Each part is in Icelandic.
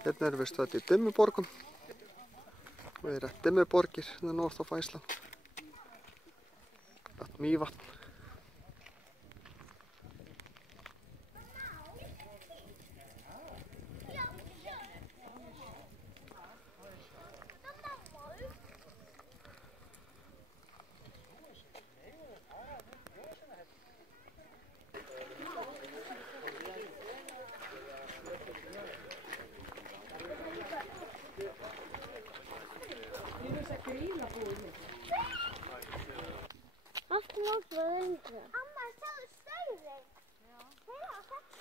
Hérna erum við stödd í Dimmuborgum. Við erum at Dimmuborgir, the north of Iceland. At Mývatn. Aftur mót var lengra. Amma, sjáðu staurinn. Já. Heyrðu á þetta.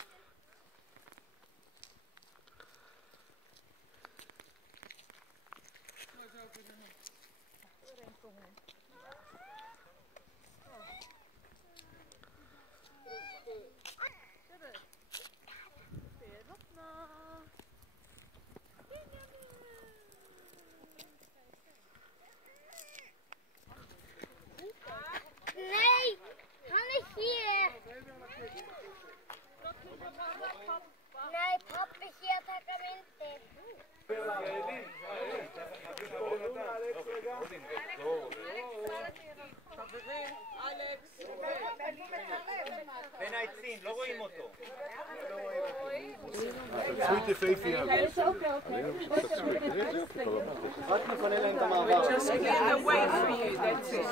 Nei, hann hér. Nei, pabbi hér að taka myndir. Alex. בין העצים, לא רואים אותו. Sweetie Faithie. רק נפנה להם את המעבר. Just clear the way for you, that's it.